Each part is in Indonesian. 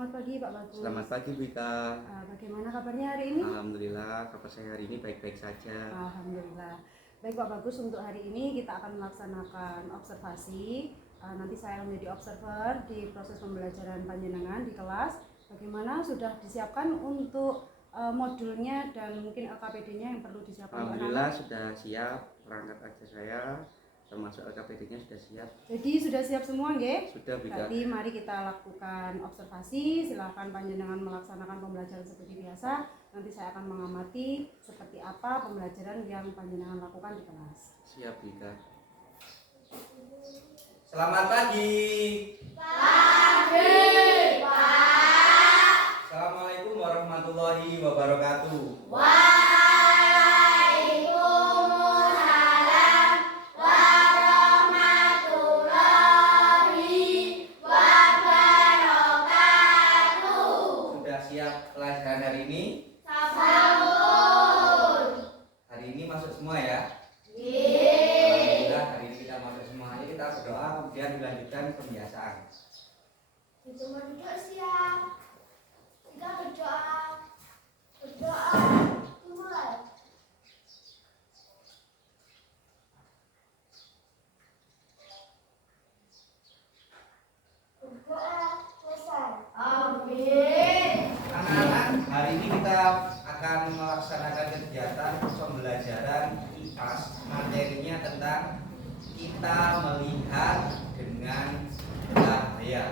Selamat pagi Pak Bagus. Selamat pagi Bu Ika. Bagaimana kabarnya hari ini? Alhamdulillah, kabar saya hari ini baik-baik saja. Alhamdulillah. Baik Pak Bagus, untuk hari ini kita akan melaksanakan observasi. Nanti saya menjadi observer di proses pembelajaran panjenengan di kelas. Bagaimana sudah disiapkan untuk modulnya dan mungkin LKPD-nya yang perlu disiapkan? Alhamdulillah sudah siap, perangkat aja saya termasuk LKPD-nya sudah siap. Jadi sudah siap semua nggih? Sudah Bu Ika. Berarti mari kita lakukan observasi. Silakan panjenengan melaksanakan pembelajaran seperti biasa. Nanti saya akan mengamati seperti apa pembelajaran yang panjenengan lakukan di kelas. Siap Bu Ika. Selamat pagi. Pagi, Pak. Assalamualaikum warahmatullahi wabarakatuh. Waalaikumsalam warahmatullahi wabarakatuh. Sudah siap pelajaran hari ini? Sampun. Hari ini masuk semua ya? Nggih. Alhamdulillah hari ini kita masuk semua. Ayo kita berdoa kemudian dilanjutkan pembiasaan. Semua duduk siap. Kita berdoa. Berdoa. Mulai. Berdoa selesai. Amin. Anak-anak, hari ini kita akan melaksanakan kegiatan pembelajaran IPAS. Materinya tentang kita melihat dengan cahaya.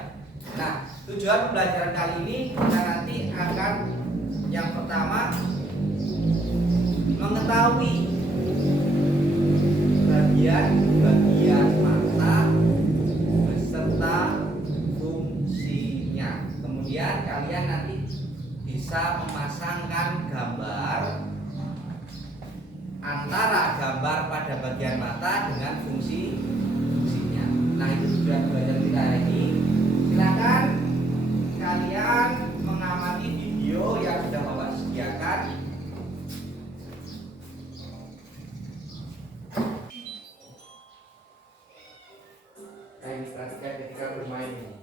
Nah, tujuan pembelajaran kali ini kita nanti akan yang pertama mengetahui bagian-bagian mata beserta fungsinya. Kemudian kalian nanti bisa memasangkan gambar antara gambar pada bagian mata dengan fungsinya. Nah, itu tujuan pembelajaran kita hari ini. Silakan kalian mengamati video yang sudah Bapak sediakan. Nah, ini perhatikan ketika bermain ini.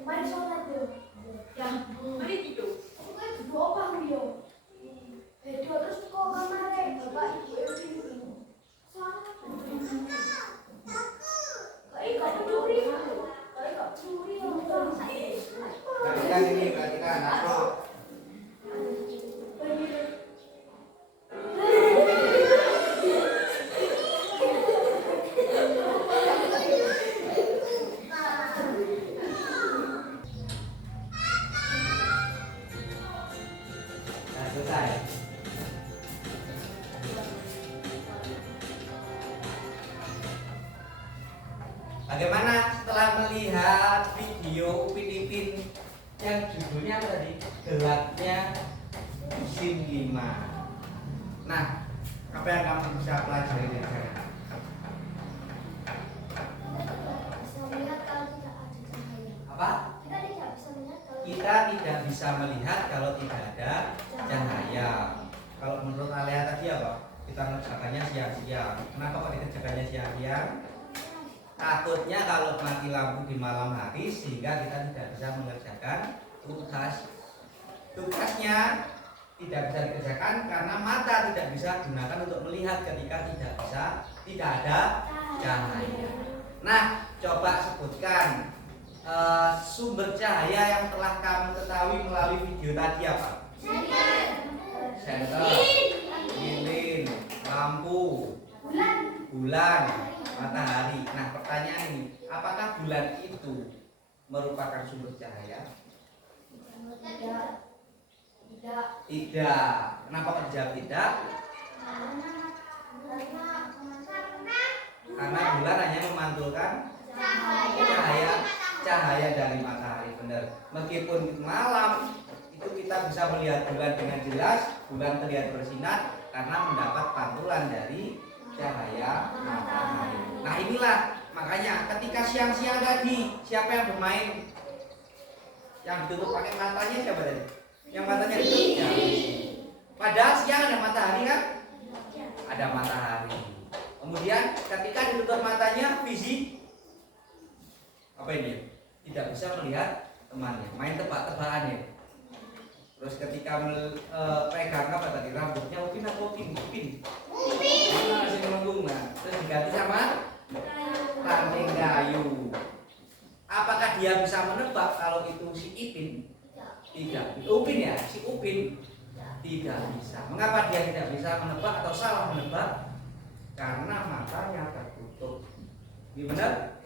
Mari sholat yuk. Mari tidur. Aku kan duduk apa yo? Tidur terus kok kamare bapak ibu ini. Kok curi? Kok curi yo? Perhatikan ini, perhatikan apa? Nah, selesai. Bagaimana setelah melihat video Upin Ipin yang judulnya apa tadi? Gelapnya musim 5. Nah, apa yang kamu bisa pelajari dari sana? Bisa melihat kalau tidak ada cahaya. Apa? Kita tidak bisa melihat kalau Kita kita tidak bisa melihat kalau tidak ada cahaya. Kalau menurut Alea tadi apa? Kita mengerjakannya siang-siang. Kenapa kok dikerjakannya siang-siang? Takutnya kalau mati lampu di malam hari sehingga kita tidak bisa mengerjakan tugas. Tugasnya tidak bisa dikerjakan karena mata tidak bisa digunakan untuk melihat ketika tidak ada cahaya. Nah, coba sebutkan sumber cahaya yang telah kamu ketahui melalui video tadi apa? Senter, lilin, lampu, bulan, matahari. Nah, pertanyaan ini, apakah bulan itu merupakan sumber cahaya? Tidak. Kenapa kok dijawab tidak? Karena bulan hanya memantulkan cahaya dari matahari. Benar. Meskipun malam itu kita bisa melihat bulan dengan jelas, bulan terlihat bersinar karena mendapat pantulan dari cahaya matahari. Nah, inilah makanya ketika siang-siang tadi siapa yang bermain? Yang ditutup pakai matanya siapa tadi? Yang matanya ditutup ya. Padahal siang ada matahari kan? Ada matahari. Kemudian ketika ditutup matanya, visi apa ini? Tidak bisa melihat temannya, main tebak-tebakan ya. Terus ketika pegang apa tadi, rambutnya upin atau upin? Mana masih melengkung, nah terus diganti sama ranting kayu. Apakah dia bisa menebak kalau itu si Ipin? Tidak. Upin ya, si Upin tidak bisa. Mengapa dia tidak bisa menebak atau salah menebak? Karena matanya tertutup. Gimana?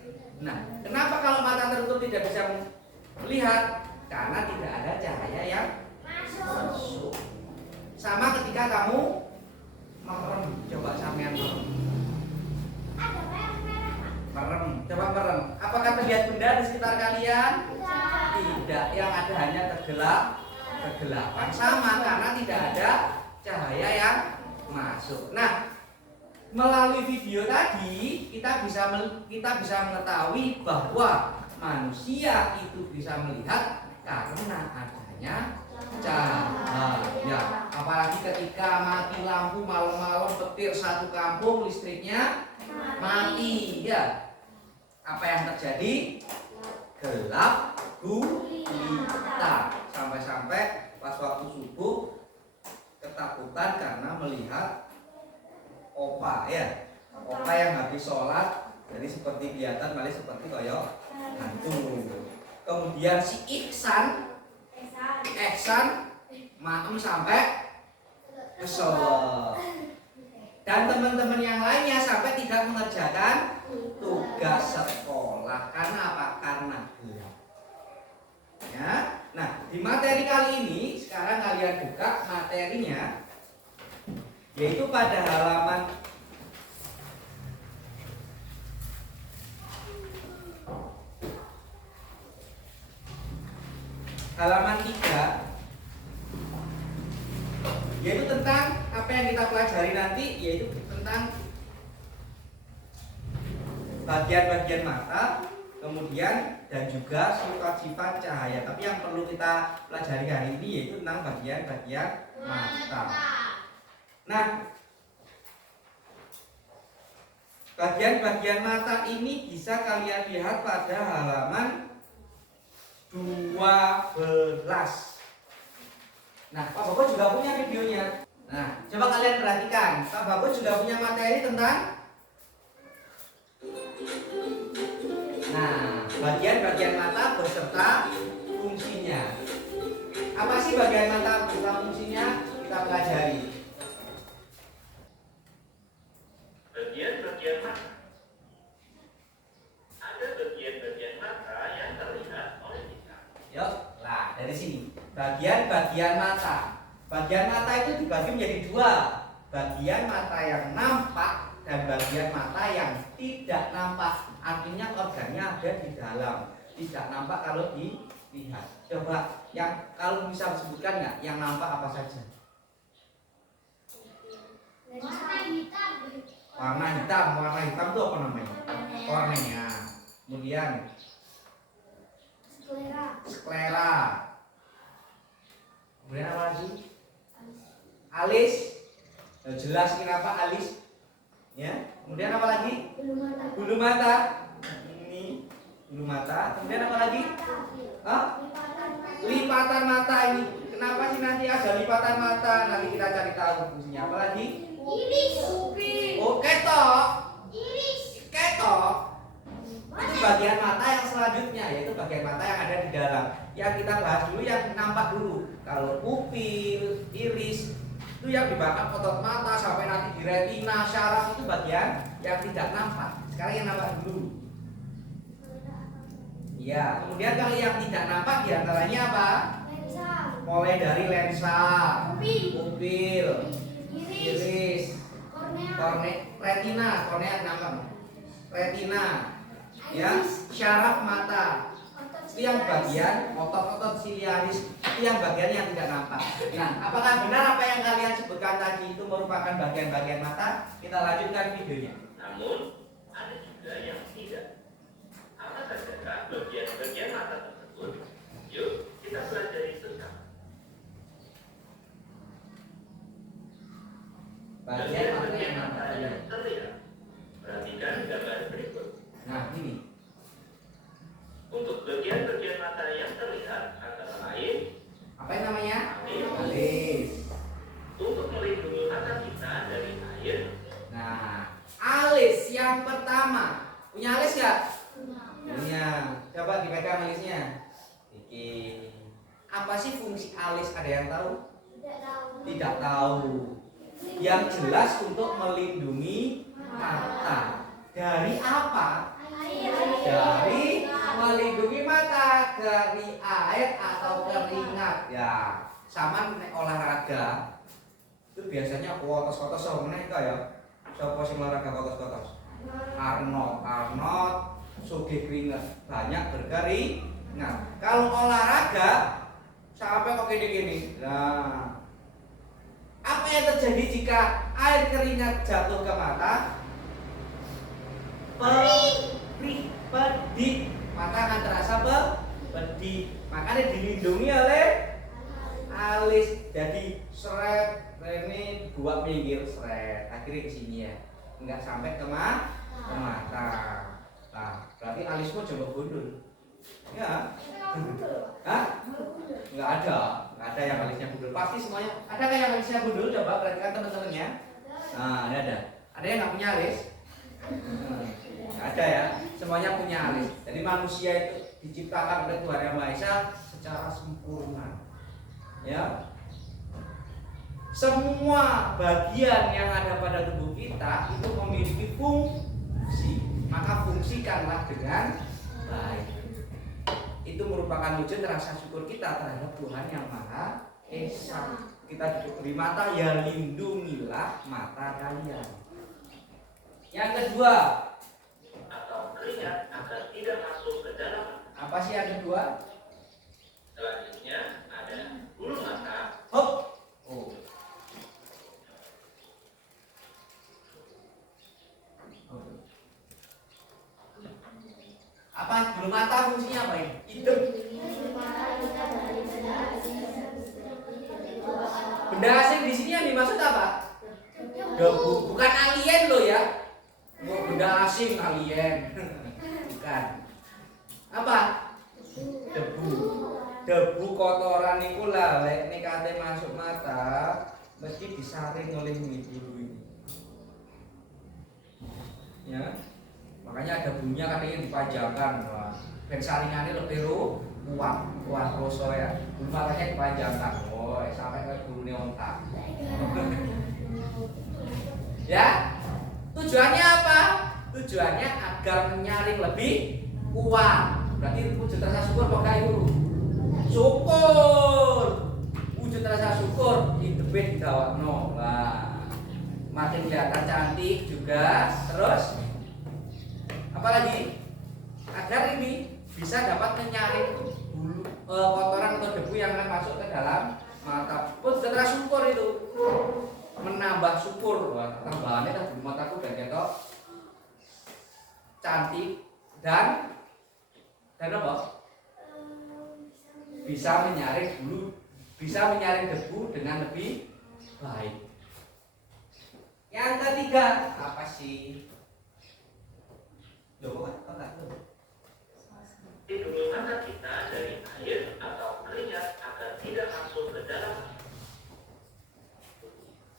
Nah, kenapa kalau mata tertutup tidak bisa melihat? Karena tidak ada cahaya yang masuk. Sama ketika kamu merem, coba sampean merem, coba merem. Apakah terlihat benda di sekitar kalian? Tidak, yang ada hanya kegelapan. Sama karena tidak ada cahaya yang masuk. Nah, melalui video tadi kita bisa mengetahui bahwa manusia itu bisa melihat karena adanya cahaya. Apalagi ketika mati lampu malam-malam petir satu kampung listriknya mati ya. Apa yang terjadi? Gelap gulita. Sampai-sampai pas waktu subuh ketakutan karena melihat opa ya. Opa yang habis sholat jadi seperti kelihatan malah seperti koyok hantu. Kemudian si Ihsan maem sampai kesel. Dan teman-teman yang lainnya sampai tidak mengerjakan tugas sekolah. Karena apa? Karena gelap. Ya. Nah, di materi kali ini sekarang kalian buka materinya, yaitu pada halaman 3, yaitu tentang apa yang kita pelajari nanti, yaitu tentang bagian-bagian mata, kemudian dan juga sifat-sifat cahaya. Tapi yang perlu kita pelajari hari ini yaitu tentang bagian-bagian mata. Nah, bagian-bagian mata ini bisa kalian lihat pada halaman 12. Nah, Pak Bagus juga punya videonya. Nah, coba kalian perhatikan. Pak Bagus juga punya materi tentang bagian-bagian mata beserta fungsinya. Apa sih bagian mata beserta fungsinya? Kita pelajari. Bagian-bagian mata. Ada bagian-bagian mata yang terlihat oleh kita. Yuk, lah dari sini. Bagian-bagian mata. Bagian mata itu dibagi menjadi dua. Bagian mata yang nampak dan bagian mata yang tidak nampak. Artinya organnya ada di dalam, tidak nampak kalau dilihat. Coba yang kalau bisa disebutkan nggak yang nampak apa saja? Warna hitam. Warna hitam itu apa namanya? Kornea. Kemudian sklera. Kemudian apa lagi? Alis. Jelas kenapa alis? Ya. Kemudian apa lagi? Bulu mata. Bulu mata. Ini bulu mata. Kemudian apa lagi? Hah? Lipatan mata ini. Kenapa sih nanti ada lipatan mata? Nanti kita cari tahu fungsinya. Apa lagi? Iris. Oh, ketok. Iris. Ketok. Itu bagian mata yang selanjutnya, yaitu bagian mata yang ada di dalam. Yang kita bahas dulu yang nampak dulu. Kalau pupil, iris, itu yang dibakar otot mata sampai nanti di retina, syaraf, itu bagian yang tidak nampak. Sekarang yang nampak dulu. Ya, kemudian kalau yang tidak nampak diantaranya apa? Lensa. Mulai dari lensa, Pupil. pupil, Iris. iris, Kornea. retina, kornea nampak. Retina, ya, Iris. syaraf mata. Otot Itu yang siliaris. bagian otot-otot siliaris, itu yang bagian yang tidak nampak. Nah, apakah benar apa yang kalian sebutkan tadi itu merupakan bagian-bagian mata? Kita lanjutkan videonya. Namun, ada juga yang tidak. Apa saja bagian-bagian mata tersebut? Yuk, kita pelajari bersama. Bagian mata yang mata nampak. yang terlihat. Perhatikan gambar berikut. Nah, ini. Untuk bagian-bagian mata yang terlihat antara lain Apa yang namanya? alis. Alis. Untuk melindungi mata kita dari air, Nah, alis yang pertama. Punya alis nggak? Punya. Coba dipegang alisnya. Iki. Apa sih fungsi alis? Ada yang tahu? Tidak tahu. Tidak tahu. Yang jelas untuk melindungi mata. Dari apa? Dari melindungi mata dari air atau keringat. Ya, sama nek olahraga itu biasanya kotos-kotos sama mereka ya. Siapa sih olahraga kotos-kotos? Arnold, suge keringat, banyak berkeringat. Kalau olahraga sampai kok gini-gini. Nah, apa yang terjadi jika air keringat jatuh ke mata? Pedih. Mata akan terasa pedih. Makanya dilindungi oleh alis. Jadi seret, ini buat minggir seret. Akhirnya ke sini ya. Enggak sampai ke mata. Nah, berarti alismu coba gundul. Ya. Hah? Enggak ada yang alisnya gundul. Pasti semuanya. Ada kan yang alisnya gundul? Coba perhatikan teman-temannya. Nah, ada. Ada yang nggak punya alis? Nggak ada ya. Semuanya punya alis. Jadi manusia itu diciptakan oleh Tuhan Yang Maha Esa secara sempurna. Ya. Semua bagian yang ada pada tubuh kita itu memiliki fungsi. Maka fungsikanlah dengan baik. Itu merupakan wujud rasa syukur kita terhadap Tuhan Yang Maha Esa. Kita diberi mata, ya lindungilah mata kalian. Yang kedua, atau keringat agar tidak masuk ke dalam. apa sih yang kedua? Selanjutnya ada bulu mata. Hop. Oh. Apa bulu mata fungsinya apa ini? Hidup. Benda asing di sini yang dimaksud apa? Debu, bukan alien loh ya. Benda asing alien. Bukan. Apa? Debu. Debu kotoran niku lah lek nek kate masuk mata mesti disaring oleh bulu ini. Ya. Makanya ada bunyinya kan ini dipanjangkan. Wah, ben saringannya lebih kuat rasa ya. Bulu matanya dipanjangkan. Oh, sampai ke bulune ontak. Ya. Tujuannya apa? Tujuannya agar menyaring lebih kuat. Berarti wujud rasa syukur kok kayu. Syukur. Wujud rasa syukur hidupnya didawakno. Nah, makin kelihatan cantik juga. Terus apalagi agar ini bisa dapat menyaring bulu kotoran atau debu yang akan masuk ke dalam mata. Wujud rasa syukur itu menambah syukur. Wah, tambahannya kan bulu mataku dan ketok cantik dan apa? Bisa menyaring bulu bisa menyaring debu dengan lebih baik. Yang ketiga, apa sih? Loh, apa? Lindungi mata kita dari air atau keringat agar tidak masuk ke dalam mata.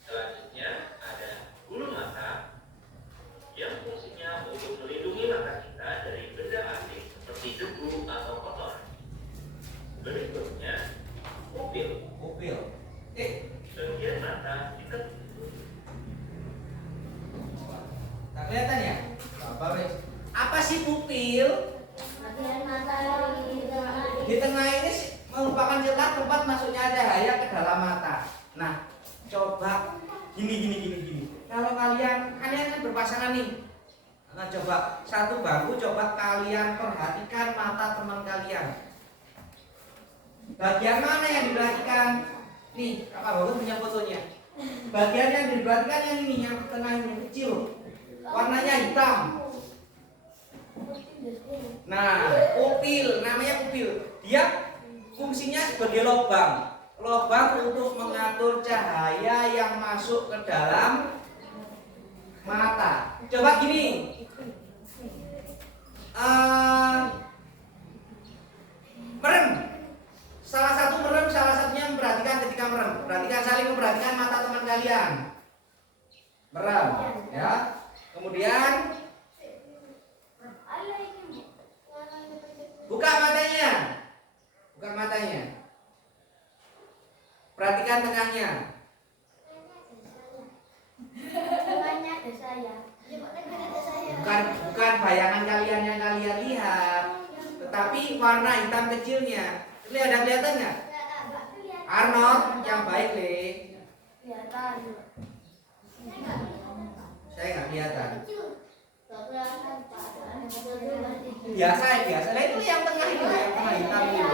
Selanjutnya ada bulu mata yang fungsinya untuk melindungi mata kita dari benda asing seperti debu atau kotoran. Berikutnya, pupil. Bagian mata ditekuk. Tak kelihatan ya? Apa sih pupil? Bagian mata Di tengah ini merupakan celah tempat masuknya cahaya ke dalam mata. Nah, coba gini. Kalau kalian kan berpasangan nih. Nah, coba satu bangku, coba kalian perhatikan mata teman kalian. Bagian mana yang diperhatikan? Nih, Kakak Bagus punya fotonya. Bagian yang diperhatikan yang ini, yang tengah ini kecil, warnanya hitam. Nah, pupil, namanya pupil. Dia fungsinya sebagai lubang untuk mengatur cahaya yang masuk ke dalam mata. Coba gini, merem. Salah satu merem, salah satunya memperhatikan ketika merem. Perhatikan, saling memperhatikan mata teman kalian. Merem, ya. Kemudian buka matanya. Perhatikan tengahnya. Tengahnya ada saya. Bukan bayangan kalian yang kalian lihat, tetapi warna hitam kecilnya. Kelihatan nggak? Arnold, yang baik Le. Kelihatan. Saya nggak kelihatan. Kelihatan Pak. Biasa. Nah, itu yang tengah itu, yang tengah hitam itu.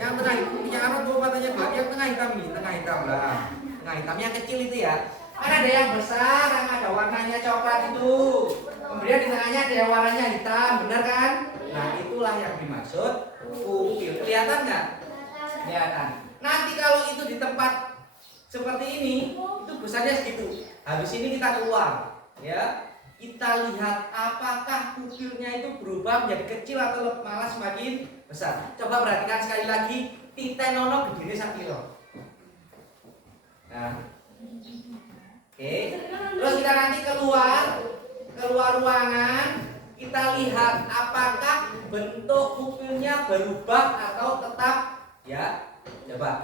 Yang tengah itu, yang Arnold tuh matanya gelap, yang tengah hitam nih, tengah hitam lah. Tengah hitam yang kecil itu ya. Kan ada yang besar, yang ada warnanya coklat itu. Kemudian di tengahnya ada yang warnanya hitam, benar kan? Nah, itulah yang dimaksud pupil. Kelihatan nggak? Kelihatan. Nanti kalau itu di tempat seperti ini, itu besarnya segitu. Habis ini kita keluar, ya. Kita lihat apakah pupilnya itu berubah menjadi kecil atau malah semakin besar. Coba perhatikan sekali lagi, titenono gedene sak kilo. Nah. Oke. Terus kita nanti keluar ruangan, kita lihat apakah bentuk pupilnya berubah atau tetap, ya. Coba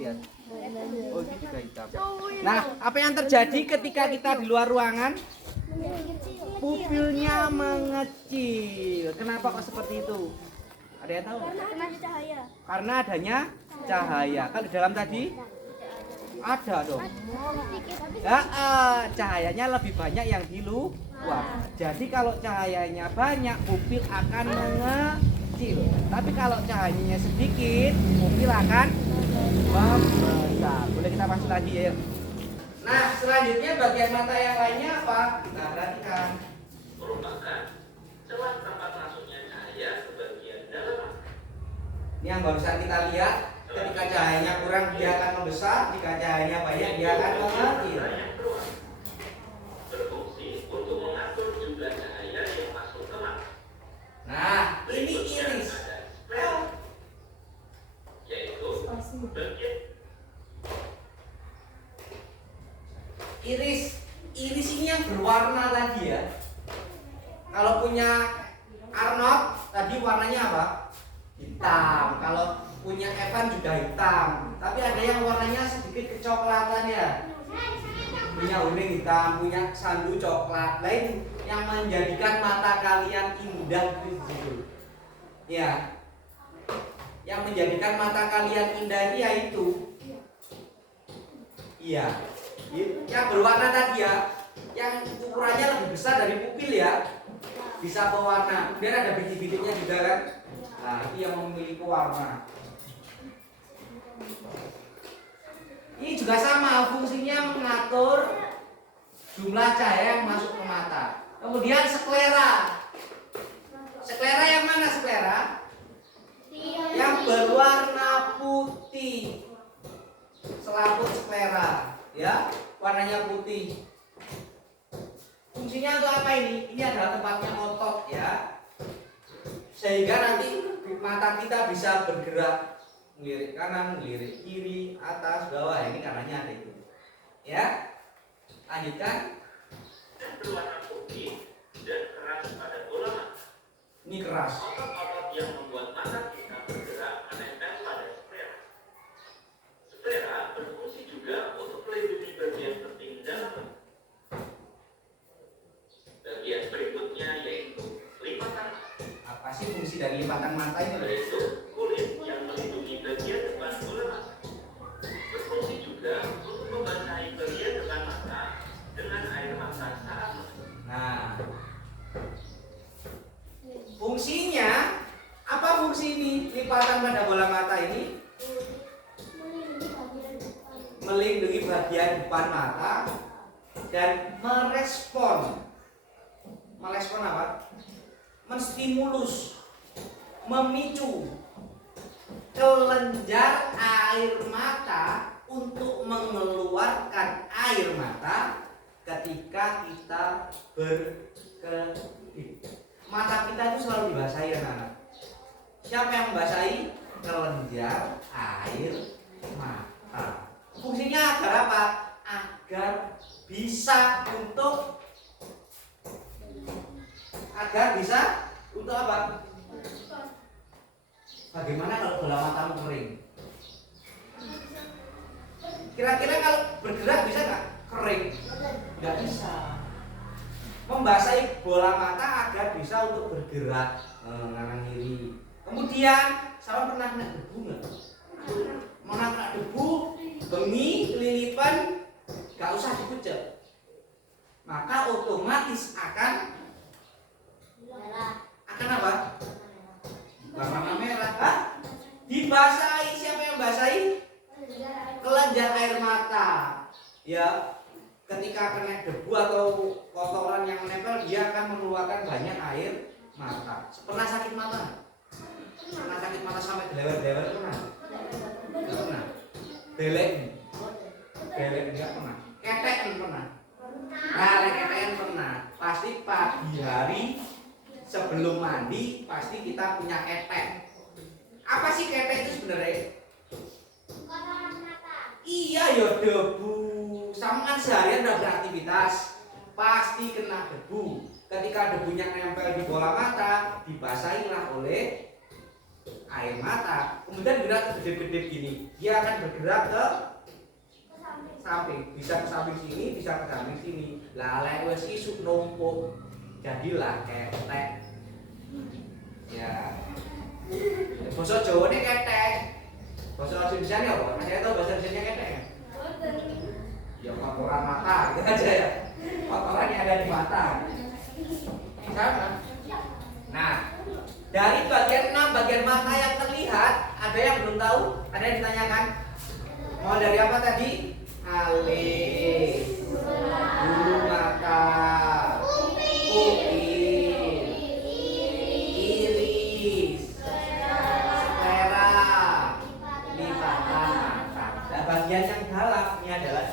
lihat. Oh, ini juga hitam. Nah, apa yang terjadi ketika kita di luar ruangan? Pupilnya mengecil. Kenapa kok seperti itu? Ada yang tahu? Karena adanya cahaya. Kalau di dalam tadi ada dong. Ya, cahayanya lebih banyak yang di luar. Jadi kalau cahayanya banyak, pupil akan mengecil. Tapi kalau cahayanya sedikit, pupil akan membesar. Boleh kita masuk lagi ya. Nah, selanjutnya bagian mata yang lainnya apa? Kita perhatikan. Merupakan celah tempat masuknya cahaya ke bagian dalam mata. Ini yang barusan kita lihat. Ketika cahayanya kurang, dia akan membesar. Jika cahayanya banyak, dia akan mengecil. Berfungsi untuk mengatur juga cahaya yang masuk ke mata. Nah, ini iris. Yaitu bagian Iris ini yang berwarna tadi ya. Kalau punya Arnold tadi warnanya apa? Hitam. Kalau punya Evan juga hitam. Tapi ada yang warnanya sedikit kecoklatan ya. Punya Uning hitam, punya Sandu coklat. Lain yang menjadikan mata kalian indah di situ. Ya. Yang menjadikan mata kalian indah itu yaitu, iya, yang berwarna tadi ya, yang ukurannya lebih besar dari pupil ya, bisa pewarna. Kemudian ada bintik-bintiknya juga kan. Nah, itu yang memiliki warna. Ini juga sama, fungsinya mengatur jumlah cahaya yang masuk ke mata. Kemudian sklera. Sklera yang mana sklera? Yang berwarna warnanya putih. Fungsinya untuk apa ini? Ini adalah tempatnya otot ya. Sehingga nanti mata kita bisa bergerak melirik kanan, melirik kiri, atas, bawah. Ini karenanya ada itu. Ya. Lanjutkan. Berwarna putih dan keras pada bola mata. Ini keras. Otot-otot yang membuat mata kita bergerak menempel pada sklera. Sklera berfungsi juga untuk melindungi bagian penting dalam mata. Bagian berikutnya yaitu lipatan mata. Apa sih fungsi dari lipatan mata itu? Yaitu kulit yang melindungi bagian depan bola mata. Berfungsi juga untuk membasahi bagian depan mata dengan air mata saat menenun. Nah, fungsinya apa fungsi ini lipatan pada bola mata ini? Melindungi bagian depan mata dan merespon apa? Menstimulus, memicu kelenjar air mata untuk mengeluarkan air mata ketika kita berkedip. Mata kita itu selalu dibasahi anak-anak. Siapa yang membasahi? Kelenjar air mata. Fungsinya agar apa? Agar bisa untuk apa? Bagaimana kalau bola matamu kering? Kira-kira kalau bergerak bisa nggak? Kering? Nggak bisa. Membasahi bola mata agar bisa untuk bergerak kanan kiri. Kemudian, sama pernah kena debu nggak? Pernah kena debu, bengi, kelilipan, nggak usah dikucek. Maka otomatis akan apa? Warna merah. Hah? Dibasahi. Siapa yang basahi? Kelenjar air mata. Ya, ketika kena debu atau kotoran yang menempel, dia akan mengeluarkan banyak air mata. Pernah sakit mata? Pernah sakit mata sampai delewer-delewer pernah? Enggak pernah. Belek enggak pernah. Ketekan pernah. Nah, ketekan pernah. Pasti pagi hari sebelum mandi pasti kita punya ketek. Apa sih ketek itu sebenarnya? Iya ya debu. Sampean seharian udah beraktivitas pasti kena debu. Ketika debunya nempel di bola mata, dibasahilah oleh air mata. Kemudian gerak kedip-kedip gini. Dia akan bergerak ke samping. Bisa ke samping sini, bisa ke samping sini. Lah lek wis isuk numpuk, jadilah ketek. Ya. Bahasa Jawa ini ketek. Bahasa Indonesia ini apa? Ada tahu bahasa Indonesia ketek kan? Ya kotoran mata gitu aja ya. Kotoran yang ada di mata. Sama. Nah, dari bagian 6 bagian mata yang terlihat, ada yang belum tahu? Ada yang ditanyakan? Mau dari apa tadi? Alis, bulu mata, pupil, iris, sklera, lipatan mata. Nah, bagian yang dalam ini adalah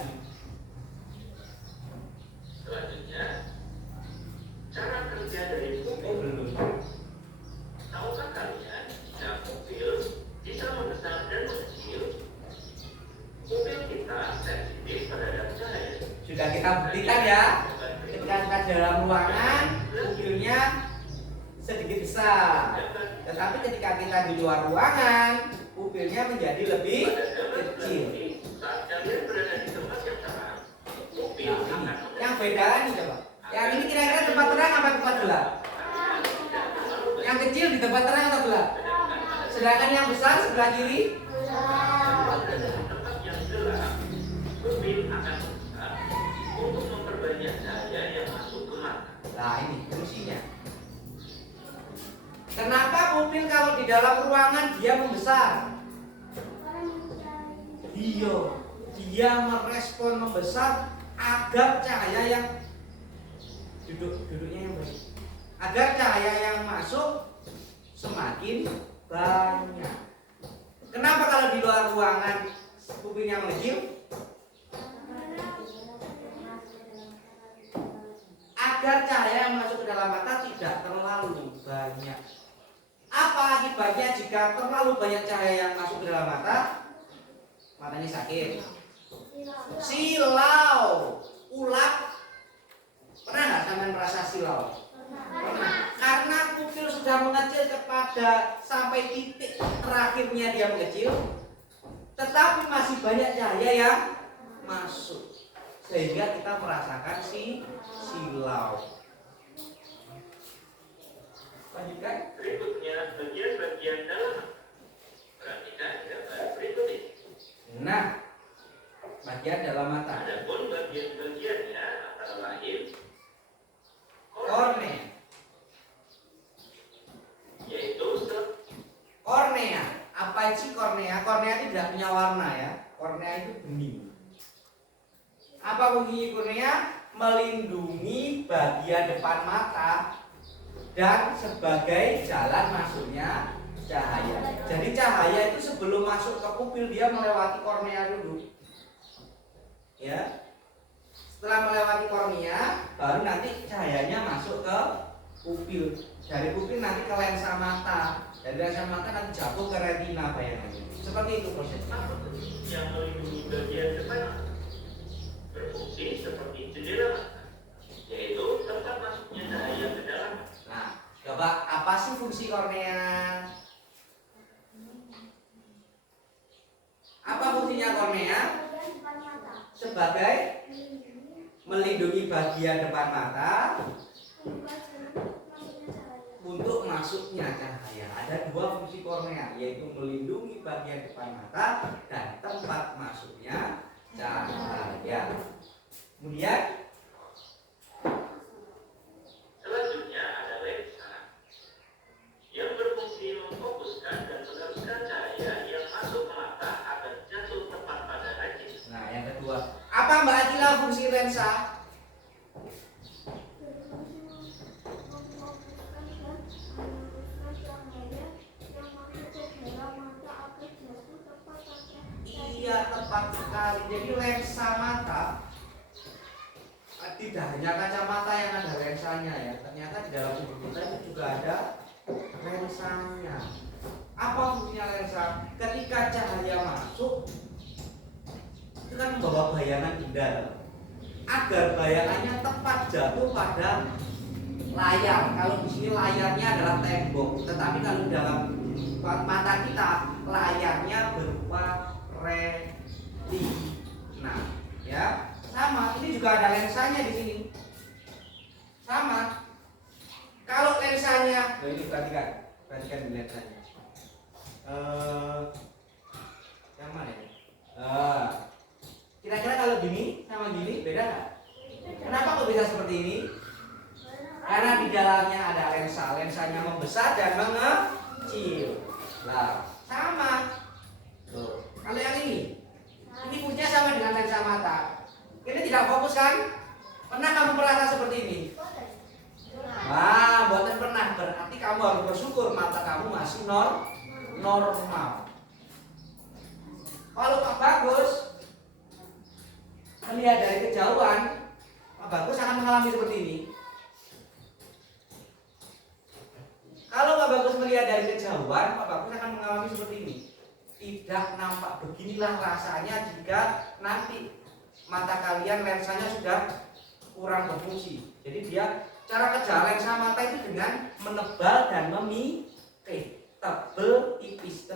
Selanjutnya, cara kerja dari pupil. belum. Tahukah kalian jika pupil bisa membesar dan mengecil? Pupil kita sensitif terhadap cahaya. Sudah kita buktikan ya. Ketika kita dalam ruangan, pupilnya sedikit besar. Tetapi ketika kita di luar ruangan, pupilnya menjadi lebih kecil. Saat kalian berada di tempat yang terang, pupil Nah, akan ini yang beda nih coba. Yang ini kira-kira tempat terang apa tempat gelap? Yang kecil di tempat terang atau gelap? Sedangkan yang besar sebelah kiri? tempat yang gelap, pupil akan besar untuk memperbanyak cahaya yang masuk ke mata. Nah ini fungsinya. Kenapa pupil kalau di dalam ruangan dia membesar? Dia merespon membesar agar cahaya yang duduknya yang baik, agar cahaya yang masuk semakin banyak. Kenapa kalau di luar ruangan pupilnya mengecil? agar cahaya yang masuk ke dalam mata tidak terlalu banyak. Apa akibatnya jika terlalu banyak cahaya yang masuk ke dalam mata? Matanya sakit. Silau, ulap. Pernah nggak sampean merasa silau? Pernah. Karena pupil sudah mengecil kepada sampai titik terakhirnya dia mengecil, tetapi masih banyak cahaya yang masuk, sehingga kita merasakan silau. Lanjutkan. Berikutnya bagian-bagian dalam. Perhatikan gambar berikut ini. Nah, bagian dalam mata. Adapun bagian-bagiannya antara lain Kornea. yaitu Kornea. Apa sih kornea? Kornea itu tidak punya warna ya. Kornea itu bening. Apa fungsi kornea? Melindungi bagian depan mata dan sebagai jalan masuknya cahaya. Jadi cahaya itu sebelum masuk ke pupil dia melewati kornea dulu. Ya. Setelah melewati kornea, baru nanti cahayanya masuk ke pupil. Dari pupil nanti ke lensa mata. Dari lensa mata nanti jatuh ke retina bayangannya. Seperti itu prosesnya. yang melindungi bagian depan mata. Berfungsi seperti jendela mata, yaitu tempat masuknya cahaya ke dalam mata. Nah, coba apa sih fungsi kornea? Apa fungsinya kornea? Sebagai melindungi bagian depan mata untuk masuknya cahaya. Ada dua fungsi kornea, yaitu melindungi bagian depan mata dan tempat masuknya cahaya. Kemudian Selanjutnya ada lensa yang berfungsi memfokuskan dan meneruskan cahaya yang masuk ke mata agar jatuh tepat pada retina. nah, yang kedua, apa Mbak Atila fungsi lensa? Iya, tepat sekali. Jadi lensa mata tidak hanya kacamata yang ada lensanya ya. Ternyata di dalam tubuh kita itu juga ada lensanya. Apa fungsinya lensa? Ketika cahaya masuk, itu kan membawa bayangan indah. Agar bayangannya tepat jatuh pada layar. Kalau di sini layarnya adalah tembok, tetapi kalau dalam mata kita layarnya berupa retina, ya. Sama, ini juga ada lensanya di sini. Sama. Kalau lensanya, ini perhatikan di lensanya. Yang mana ya? Kira-kira kalau gini sama gini beda nggak? Kenapa kok bisa seperti ini? Karena di dalamnya ada lensa, lensanya membesar dan mengecil. Nah, sama. Tuh. Kalau yang ini fungsinya sama dengan lensa mata. Ini tidak fokus kan? Pernah kamu merasa seperti ini? Wah, buatan pernah. Berarti kamu harus bersyukur mata kamu masih normal. Kalau Pak Bagus melihat dari kejauhan, Pak Bagus akan mengalami seperti ini. Kalau Pak Bagus melihat dari kejauhan, Pak Bagus akan mengalami seperti ini. Tidak nampak. Beginilah rasanya jika nanti mata kalian lensanya sudah kurang berfungsi. Jadi dia cara kerja lensa mata itu dengan menebal dan memipih, tebel tipis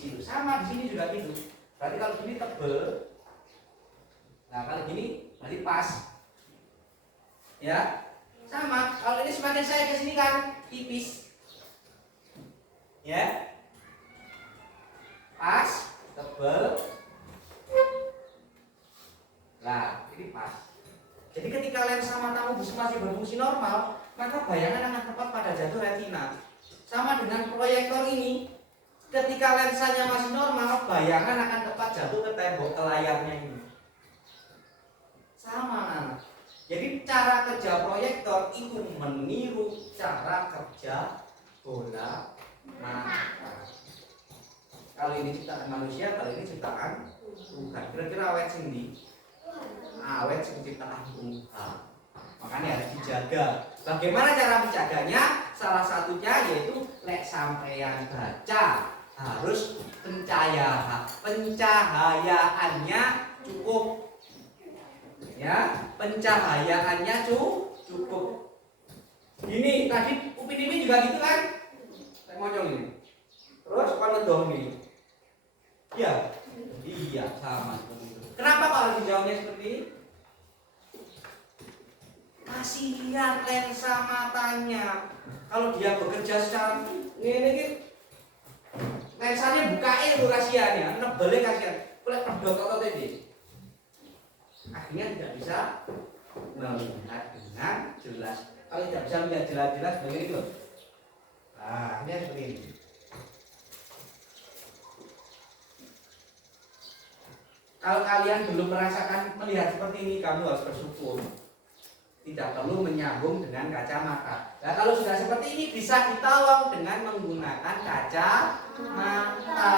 gitu. Sama di sini juga gitu. Berarti kalau gini tebel, nah kalau gini berarti pas. Ya, sama. Kalau ini semakin saya ke sini kan tipis. Ya, pas, tebel. Nah, ini pas. Jadi ketika lensa matamu masih berfungsi normal, maka bayangan akan tepat pada jatuh retina. Sama dengan proyektor ini, ketika lensanya masih normal, bayangan akan tepat jatuh ke tembok, ke layarnya ini. Sama, anak. Jadi cara kerja proyektor itu meniru cara kerja bola mata. Kalau ini ciptaan manusia, kalau ini ciptaan Tuhan. Kira-kira awet sini. Awet sing ciptaan Tuhan. makanya harus dijaga. Bagaimana cara menjaganya? Salah satunya yaitu lek sampeyan baca harus pencahayaannya cukup, ya, pencahayaannya cukup. Gini tadi Upin Ipin juga gitu kan, saya monyong ini, terus kalau dong ini, iya, iya sama. Kenapa kalau dijawabnya seperti ini? Kasihan lensa matanya. Kalau dia bekerja secara ini lensanya bukain itu kasihannya, nebelnya kasihan. Boleh pedot otot ini. Akhirnya tidak bisa melihat dengan jelas. Kalau tidak bisa melihat jelas-jelas begini loh. Nah, ini seperti ini. Kalau kalian belum merasakan melihat seperti ini, kamu harus bersyukur. Tidak perlu menyambung dengan kacamata. Nah, kalau sudah seperti ini bisa ditolong dengan menggunakan kacamata.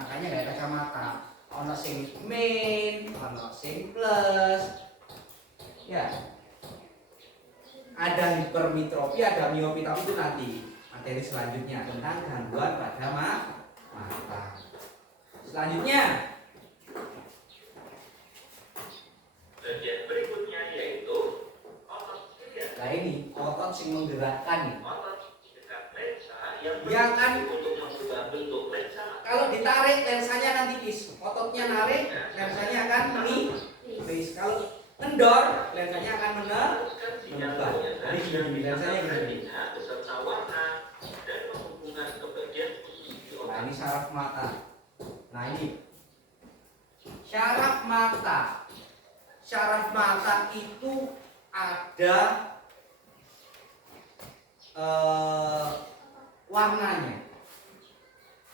Makanya kayak kacamata. Ono sing min, ono sing plus. Ya. Ada hipermetropi, ada miopi, tapi itu nanti materi selanjutnya tentang gangguan pada mata. Selanjutnya, Bagian berikutnya yaitu otot silinder. nah ini otot sing menggerakkan nih. Otot dekat lensa yang Dia kan untuk mengubah bentuk lensa. kalau ditarik lensanya akan tipis, ototnya narik lensanya akan menipis. Kalau kendor lensanya akan menebal. Jadi gini lensanya gini. Beserta warna dan penghubungan ke bagian khusus di Nah otak. ini syaraf mata. Nah ini syaraf mata. Syaraf mata itu ada warnanya.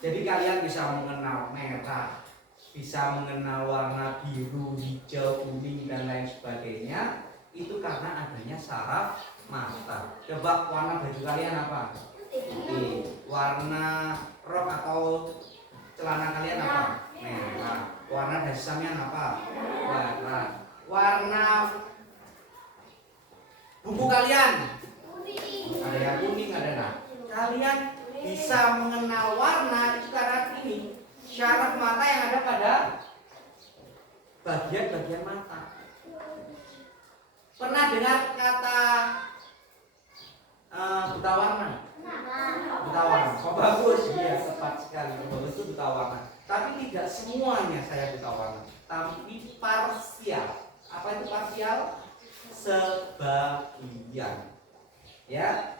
Jadi kalian bisa mengenal merah, bisa mengenal warna biru, hijau, kuning dan lain sebagainya. Itu karena adanya syaraf mata. Coba warna baju kalian apa? Putih. Warna rok atau celana kalian apa? Merah. Warna dasi sampean apa? Merah. Warna buku kalian ada yang kuning, ada nah. Kalian bisa mengenal warna itu karena ini syaraf mata yang ada pada bagian-bagian mata. Pernah dengar kata buta warna? Buta warna. Oh bagus, iya tepat sekali. Bagus itu buta warna. Tapi tidak semuanya saya buta warna, tapi parsial. Apa itu parsial? Sebagian. Ya.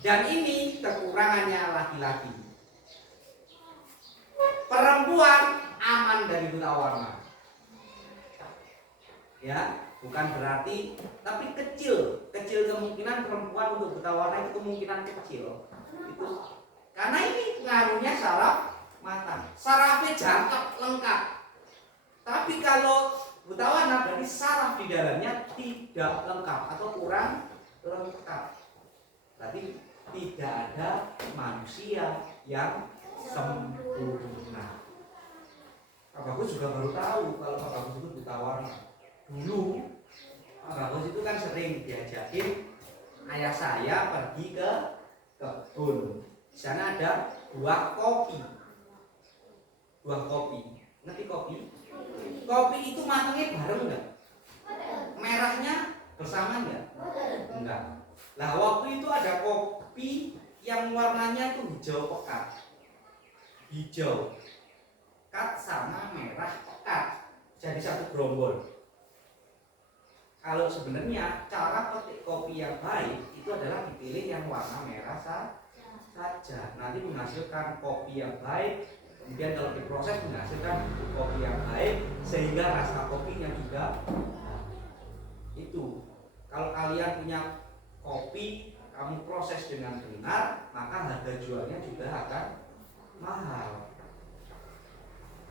Dan ini kekurangannya laki-laki. Perempuan aman dari buta warna. Ya, bukan berarti, tapi kecil kemungkinan perempuan untuk buta warna itu kemungkinan kecil. Itu karena ini pengaruhnya saraf mata. Sarafnya jangkep lengkap. Tapi kalau buta warna berarti saraf di dalamnya tidak lengkap atau kurang lengkap. Berarti tidak ada manusia yang sempurna. Pak Bagus juga baru tahu kalau Pak Bagus itu buta warna. Dulu Pak Bagus itu kan sering diajakin ayah saya pergi ke kebun. Di sana ada buah kopi. Buah kopi. Ngerti kopi? Kopi itu matangnya bareng enggak? Merahnya bersamaan enggak? Enggak. Lah waktu itu ada kopi yang warnanya itu hijau pekat. Hijau pekat sama merah pekat. Jadi satu gerombol. Kalau sebenarnya cara petik kopi yang baik itu adalah dipilih yang warna merah saja. Nanti menghasilkan kopi yang baik. Kemudian kalau diproses menghasilkan kopi yang baik sehingga rasa kopinya juga itu. Kalau kalian punya kopi, kamu proses dengan benar, maka harga jualnya juga akan mahal.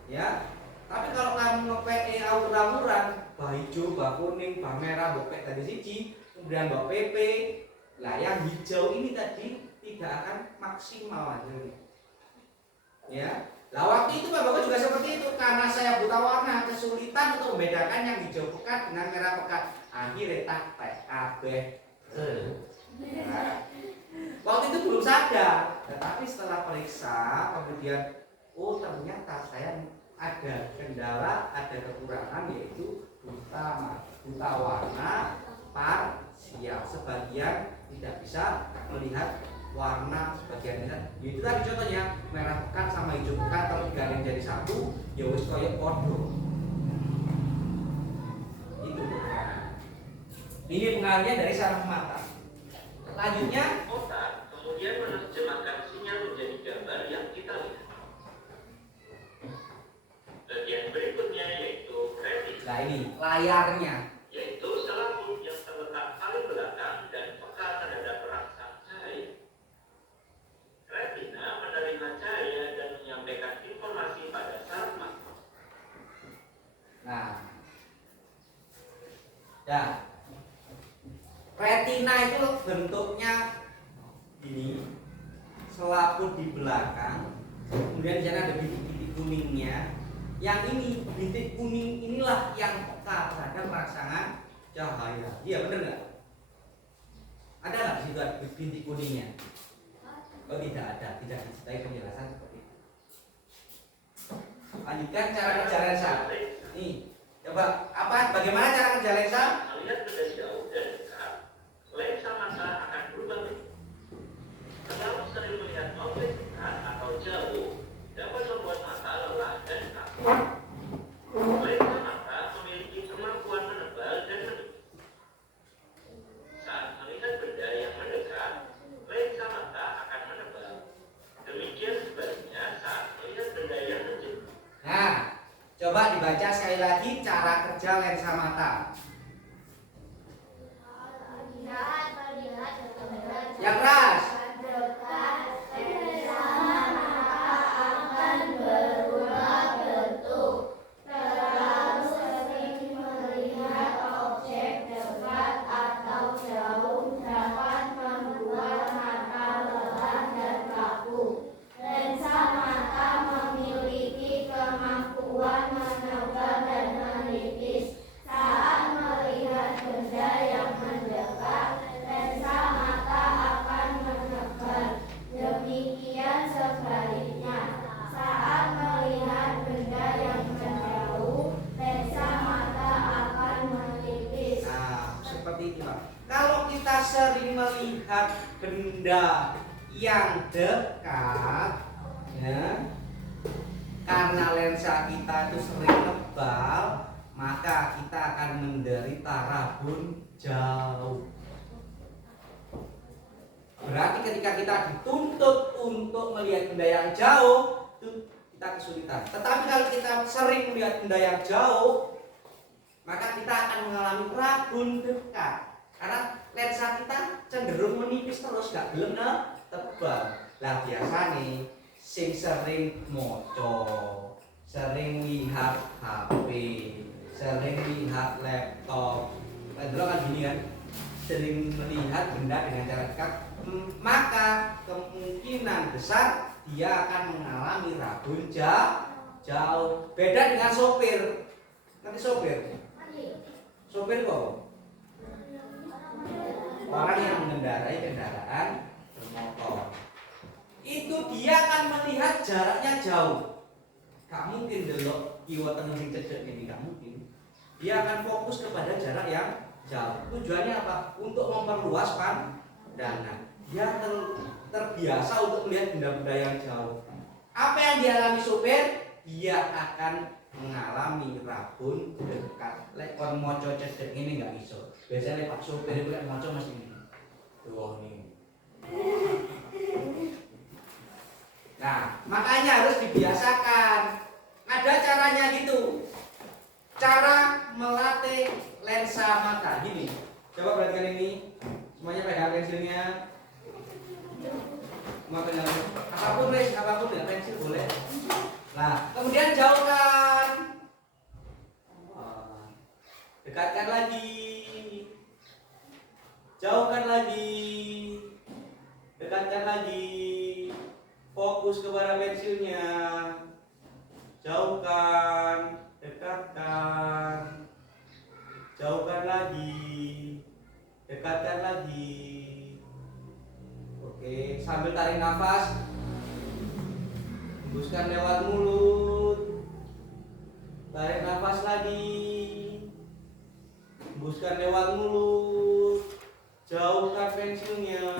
Ya, tapi kalau kamu ngepek awur-awuran, bah hijau, bah kuning, bah merah, bopek tadi siji, kemudian bah PP, lah yang hijau ini tadi tidak akan maksimal hasilnya. Ya, lah waktu itu Pak Bagus juga seperti itu karena saya buta warna, kesulitan untuk membedakan yang hijau pekat dengan merah pekat. akhirnya tak kabeh waktu itu belum sadar, tetapi setelah periksa kemudian oh ternyata saya ada kendala, ada kekurangan, yaitu buta warna parsial, sebagian tidak bisa melihat warna, sebagian bisa. Itu tadi contohnya merah pekat sama hijau pekat kalau digabung jadi satu ya wis koyo podo. Itu ini pengaruhnya dari saraf mata. Selanjutnya Otak kemudian menerjemahkan sinyal menjadi gambar yang kita lihat. Bagian berikutnya yaitu retina. nah ini layarnya. Yaitu selaput yang terletak paling belakang dan peka terhadap rangkaian cahaya. Retina menerima cahaya dan menyampaikan informasi pada saraf mata. Nah, ya, retina itu bentuknya ini, selaput di belakang, kemudian di sana ada bintik-bintik kuningnya. Yang ini bintik kuning inilah yang peka terhadap rangsangan cahaya. Iya benar nggak? Ada nggak di situ ada bintik kuningnya? Oh tidak ada, tidak disertai penjelasan seperti itu. Lanjutkan cara kerja lensa. Nih, coba bagaimana cara kerja lensa? Melihat benda jauh dan dekat, lensa mata akan berubah bentuk. Terlalu sering melihat objek dekat atau jauh dapat membuat mata lelah dan kaku. Lensa mata memiliki kemampuan menebal dan menipis. Saat melihat benda yang mendekat, lensa mata akan menebal. Demikian sebaliknya saat melihat benda yang menjauh. Nah, coba dibaca sekali lagi cara kerja lensa mata. Yang keras. Kalau kita sering melihat benda yang dekat, ya, karena lensa kita itu sering tebal, maka kita akan menderita rabun jauh. Berarti ketika kita dituntut untuk melihat benda yang jauh, itu kita kesulitan. Tetapi kalau kita sering melihat benda yang jauh, maka kita akan mengalami rabun dekat. Karena lensa kita cenderung menipis terus, gak gelem tebal. Lah biasa nih, sing sering moco, sering lihat HP, sering lihat laptop, kan gini kan, sering melihat benda dengan cara dekat, maka kemungkinan besar dia akan mengalami rabun jauh. Beda dengan sopir. Nanti sopir kok orang yang mengendarai kendaraan bermotor, itu dia akan melihat jaraknya jauh. Gak mungkin delok kiwa tengah cedek ini, gak mungkin. Dia akan fokus kepada jarak yang jauh. Tujuannya apa? Untuk memperluas pandangan. Dia terbiasa untuk melihat benda-benda yang jauh. Apa yang dialami sopir? Dia akan mengalami rabun dekat. Lek kon moco cedek ini nggak iso. Biasanya Pak sopir itu lek moco mesti ini. Tuh nih. Nah, makanya harus dibiasakan. Ada caranya gitu. Cara melatih lensa mata gini. Coba perhatikan ini. Semuanya pegang pensilnya. Semua pegang. Apapun ya pensil boleh. Nah, kemudian jauhkan. Dekatkan lagi. Jauhkan lagi. Dekatkan lagi. Fokus kepada pensilnya. Jauhkan, dekatkan. jauhkan lagi, dekatkan lagi. Oke, sambil tarik nafas, hembuskan lewat mulut. Tarik nafas lagi, hembuskan lewat mulut. Jauhkan pensilnya,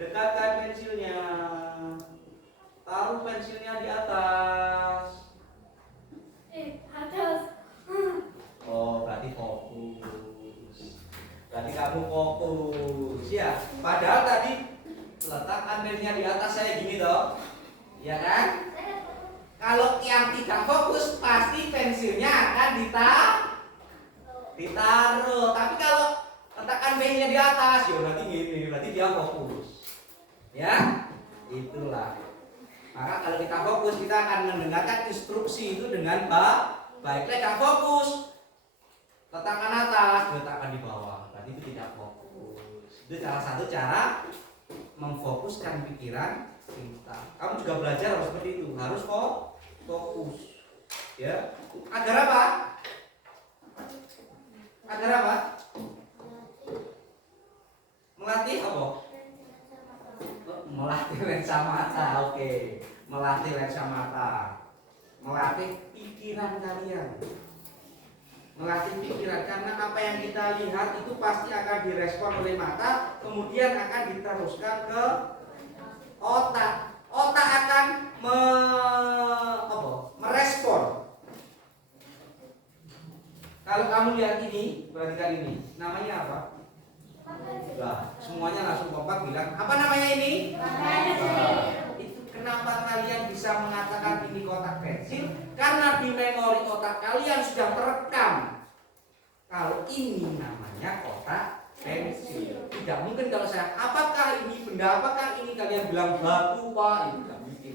dekatkan pensilnya, taruh pensilnya di atas. Atas. Oh, berarti fokus. Berarti kamu fokus ya. Padahal tadi letakkan pensilnya di atas saya gini toh, ya kan? Kalau yang tidak fokus pasti pensilnya akan ditaruh. Tapi kalau letakkan pensilnya di atas, ya berarti gini, berarti dia fokus. Ya, itulah. Maka kalau kita fokus, kita akan mendengarkan instruksi itu dengan baik. Tidak fokus, letakkan atas, letakkan di bawah. Berarti itu tidak fokus. Itu salah satu cara memfokuskan pikiran kita. Kamu juga belajar harus seperti itu, harus fokus. Ya, agar apa? Agar apa? Melatih apa? Melatih lensa mata. Oke. Melatih lensa mata. Melatih pikiran kalian. Melatih pikiran, karena apa yang kita lihat itu pasti akan direspon oleh mata, kemudian akan diteruskan ke otak. Otak akan merespon. Kalau kamu lihat ini, perhatikan ini, namanya apa? Nah, semuanya langsung kompak bilang, apa namanya ini? Itu kenapa kalian bisa mengatakan ini kotak pensil? Karena di memori otak kalian sudah terekam kalau ini namanya kotak pensil. Tidak mungkin kalau saya, apakah ini benda, apakah ini, kalian bilang batu pak, itu tidak mungkin.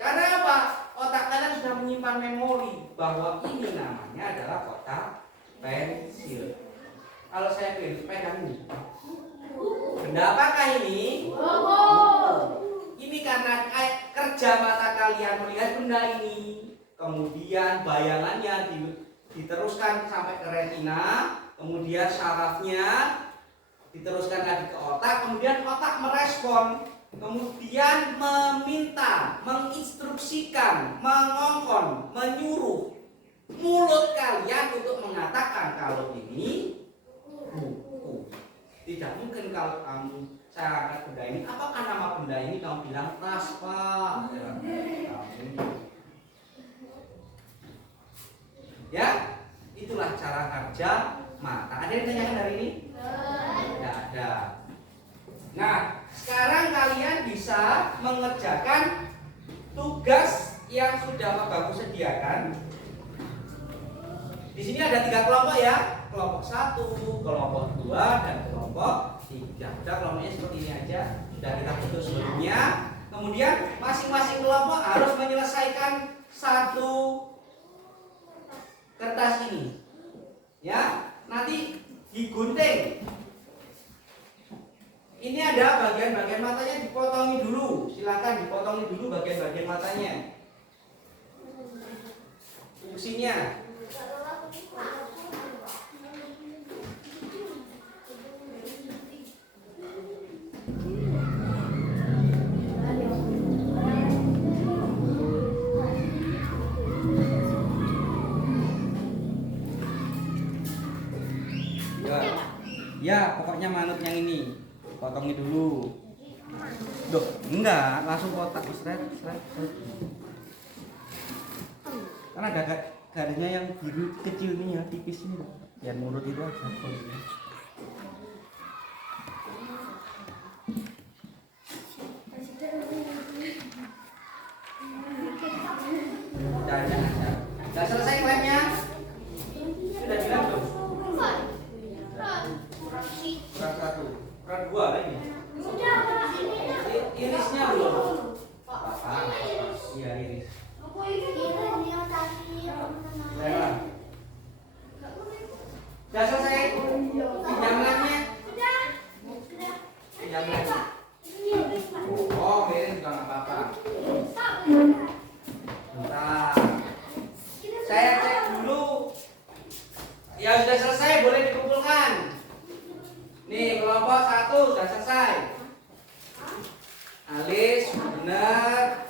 Karena apa? Otak kalian sudah menyimpan memori bahwa ini namanya adalah kotak pensil. Kalau saya pegang ini, benda apakah ini? Ini karena kerja mata kalian melihat benda ini, kemudian bayangannya diteruskan sampai ke retina, kemudian sarafnya diteruskan lagi ke otak, kemudian otak merespon, kemudian meminta, menginstruksikan, mengongkon, menyuruh mulut kalian untuk mengatakan kalau ini buku. Tidak mungkin kalau kamu, saya angkat benda ini, apakah nama benda ini, kamu bilang tas pak. Ya, itulah cara kerja mata. Ada yang tanyakan hari ini? Tidak ada. Nah, sekarang kalian bisa mengerjakan tugas yang sudah Pak Bagus sediakan. Di sini ada 3 kelompok ya, kelompok 1, kelompok 2, dan kelompok 3. Udah kelompoknya seperti ini aja, sudah kita bentuk sebelumnya. Kemudian masing-masing kelompok harus menyelesaikan 1 kertas ini. Ya, nanti digunting. Ini ada bagian-bagian matanya dipotongi dulu. Silakan dipotongi dulu bagian-bagian matanya. Fungsinya ya, pokoknya manut yang ini potongi dulu. Duh, enggak, langsung kotak seret. Karena ada garisnya yang biru kecil nih ya, tipis ini. Biar mulut itu aja. Udah selesai kuenya? Sudah bilang belum? Kurang 1, kurang 2 lagi. Irisnya belum? Apa? Iya iris. Sudah selesai? Pinjamannya? Pinjamannya? Oh, miring juga nggak apa-apa. Bentar. Saya cek dulu. kelompok 1 sudah selesai. Alis, benar.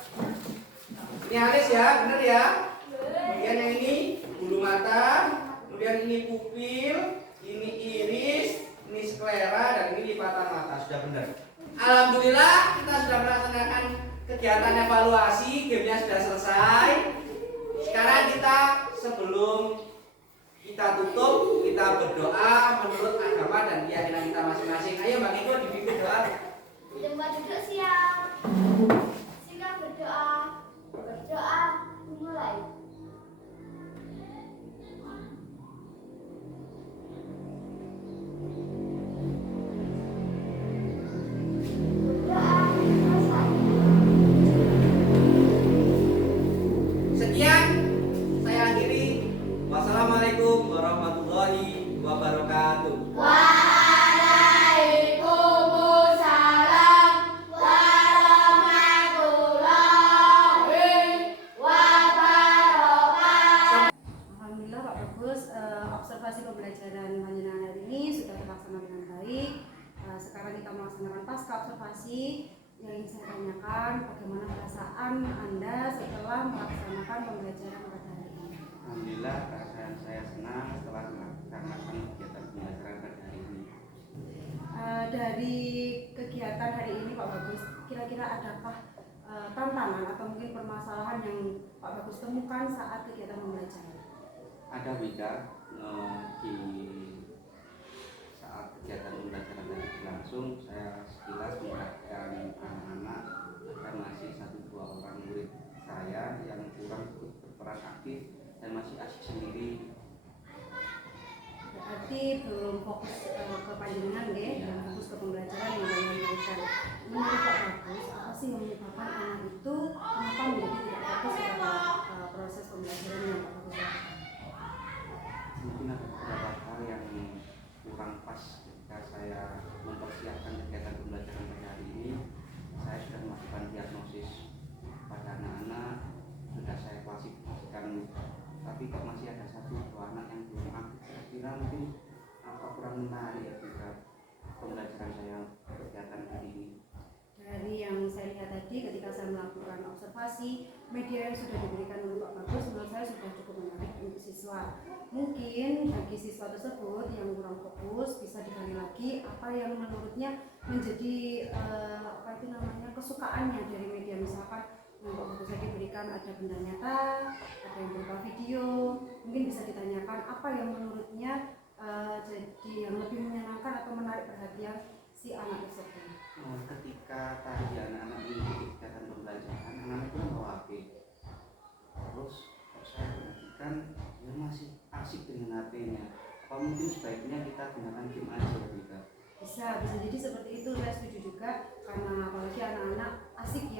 Ini alis ya, benar ya. Kemudian yang ini bulu mata, kemudian ini pupil, ini iris, ini sklera, dan ini lipatan mata. Sudah benar. Alhamdulillah kita sudah melaksanakan kegiatan evaluasi, gamenya sudah selesai. Sekarang kita sebelum kita tutup, kita berdoa menurut agama dan keyakinan kita masing-masing. Ayo Bang Eko dipimpin doa. Tempat duduk siap. Silakan berdoa. Berdoa dimulai. Berdoa selesai. Sekian saya akhiri. Wassalamualaikum warahmatullahi wabarakatuh. Waalaikumsalam warahmatullahi wabarakatuh. Alhamdulillah Pak Bagus, observasi pembelajaran Panjenengan hari ini sudah terlaksana dengan baik. Sekarang kita melaksanakan pasca observasi. Yang ingin saya tanyakan, bagaimana perasaan Anda setelah melaksanakan pembelajaran pada hari ini? Alhamdulillah perasaan saya senang setelah melaksanakan kegiatan pembelajaran pada hari ini. Dari kegiatan hari ini Pak Bagus, kira-kira adakah tantangan atau mungkin permasalahan yang Pak Bagus temukan saat kegiatan pembelajaran? Ada Wida di saat kegiatan pembelajaran tadi berlangsung, saya sekilas memperhatikan anak-anak, ada masih 1-2 orang murid saya yang kurang berperan aktif dan masih asik sendiri. Berarti belum fokus ke panjenengan ya, dan fokus ke pembelajaran yang kalian berikan. Menurut Pak Bagus, apa sih yang menyebabkan anak itu kenapa menjadi tidak fokus pada proses pembelajaran yang Pak Bagus lakukan? Mungkin ada beberapa hal yang kurang pas ketika saya mempersiapkan kegiatan pembelajaran pada hari ini. Saya sudah melakukan diagnosis pada anak-anak, sudah saya klasifikasikan, tapi kok masih ada 1-2 anak yang belum aktif. Saya kira mungkin apa kurang menarik ya ketika pembelajaran saya kegiatan hari ini. Dari yang saya lihat tadi ketika saya melakukan observasi, media yang sudah diberikan oleh Pak Bagus menurut saya sudah cukup menarik untuk siswa. Mungkin bagi siswa tersebut yang kurang fokus bisa digali lagi apa yang menurutnya menjadi kesukaannya dari media. Misalkan yang Pak Bagus tadi berikan ada benda nyata, ada yang berupa video, mungkin bisa ditanyakan apa yang menurutnya jadi yang lebih menyenangkan atau menarik perhatian si anak tersebut. Ketika tadi anak-anak mengikuti kegiatan pembelajaran, anak-anak itu membawa HP. Terus kok saya perhatikan dia masih asik dengan HP-nya. Apa mungkin sebaiknya kita gunakan game aja kita? Bisa jadi seperti itu. Saya setuju juga, karena apalagi anak-anak asik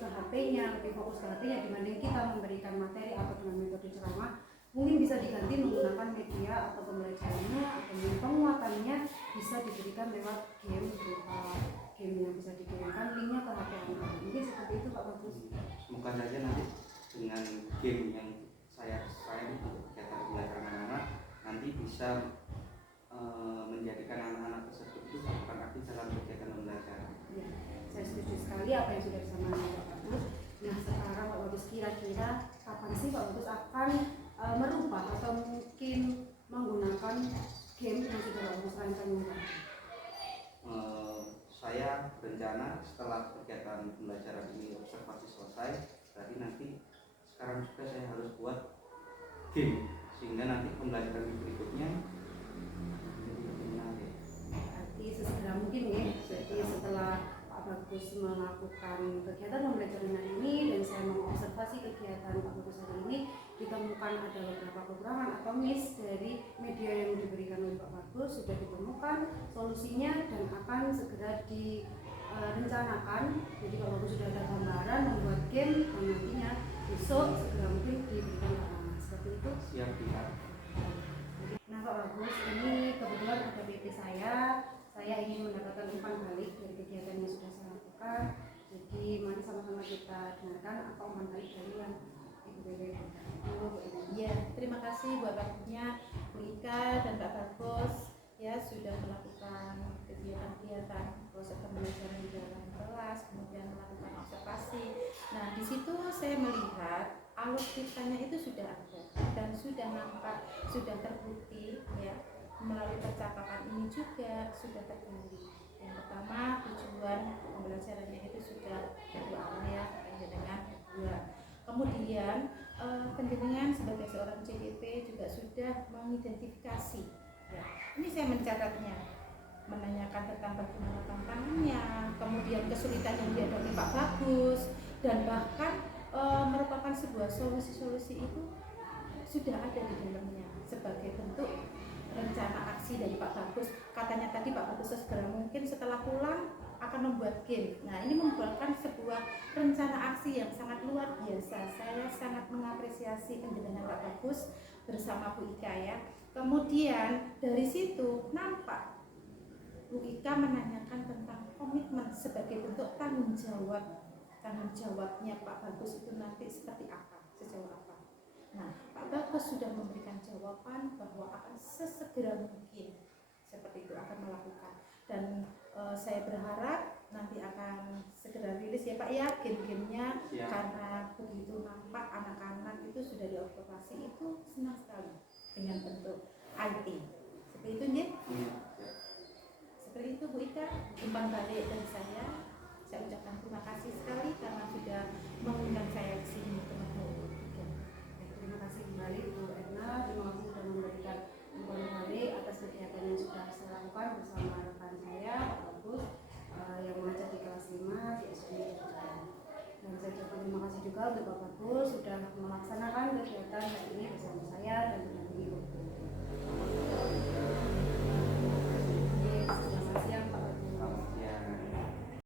ke HP-nya, lebih fokus ke HP-nya dibanding kita memberikan materi atau dengan metode ceramah. Mungkin bisa diganti menggunakan media atau pembelajarannya atau penguatannya bisa diberikan lewat game, berupa game yang bisa dikirimkan linknya ke HP anak. Mungkin seperti itu Pak Bagus. Semoga saja nanti dengan game yang saya desain untuk kegiatan pembelajaran anak-anak nanti bisa menjadikan anak-anak tersebut itu bukan aktif dalam kegiatan pembelajaran. Ya, saya setuju sekali apa yang sudah disampaikan Pak Bagus. Nah sekarang Pak Bagus, kira-kira kapan sih Pak Bagus akan merubah atau mungkin menggunakan game yang sudah Pak Bagus rancangkan? Saya berencana setelah kegiatan pembelajaran ini observasi selesai, berarti nanti sekarang juga saya harus buat game sehingga nanti pembelajaran berikutnya menjadi lebih menarik. Berarti sesegera mungkin ya. Jadi setelah Pak Bagus melakukan kegiatan pembelajaran hari ini dan saya mengobservasi kegiatan Pak Bagus hari ini, ditemukan ada beberapa kekurangan atau miss dari media yang diberikan oleh Pak Bagus, sudah ditemukan solusinya dan akan segera direncanakan. Jadi Pak Bagus sudah ada gambaran membuat game dan nantinya besok segera mungkin diberikan ke anak. Seperti itu. Siap pihak. Nah Pak Bagus, ini kebetulan ada PP saya ingin mendapatkan umpan balik dari kegiatan yang sudah saya lakukan. Jadi mari sama-sama kita dengarkan apa umpan balik dari yang Ibu Bebe. Ya, terima kasih buat waktunya Bu Ika dan Pak Bagus ya sudah melakukan kegiatan alur ceritanya itu sudah ada dan sudah nampak, sudah terbukti ya, melalui percakapan ini juga sudah tergali. Yang pertama, tujuan pembelajarannya itu sudah berdoa ya, dengan dua. Kemudian penjenengan sebagai seorang CDP juga sudah mengidentifikasi ya. Ini saya mencatatnya, menanyakan tentang bagaimana tantangannya, kemudian kesulitan yang dihadapi Pak Bagus, dan bahkan merupakan sebuah solusi-solusi itu sudah ada di dalamnya sebagai bentuk rencana aksi dari Pak Bagus. Katanya tadi Pak Bagus segera mungkin setelah pulang akan membuat game. Nah, ini membuatkan sebuah rencana aksi yang sangat luar biasa. Saya sangat mengapresiasi penjelasan Pak Bagus bersama Bu Ika ya. Kemudian dari situ nampak Bu Ika menanyakan tentang komitmen sebagai bentuk tanggung jawabnya Pak Bagus itu nanti seperti apa, sejauh apa. Nah, Pak Bagus sudah memberikan jawaban bahwa akan sesegera mungkin seperti itu akan melakukan, dan saya berharap nanti akan segera rilis ya Pak ya game-gamenya, karena begitu nampak anak-anak itu sudah diobservasi itu senang sekali dengan bentuk IT seperti itu ya. Seperti itu Bu Ika, umpan balik dari saya ucapkan terima kasih sekali karena sudah mengundang saya ke sini teman-teman. Terima kasih kembali Bu Erna, terima kasih sudah memberikan umpan balik atas kegiatan yang sudah saya lakukan bersama rekan saya Pak Bagus yang mengajar di kelas 5 di SD Jakarta. Dan saya ucapkan terima kasih juga untuk Pak Bagus sudah melaksanakan kegiatan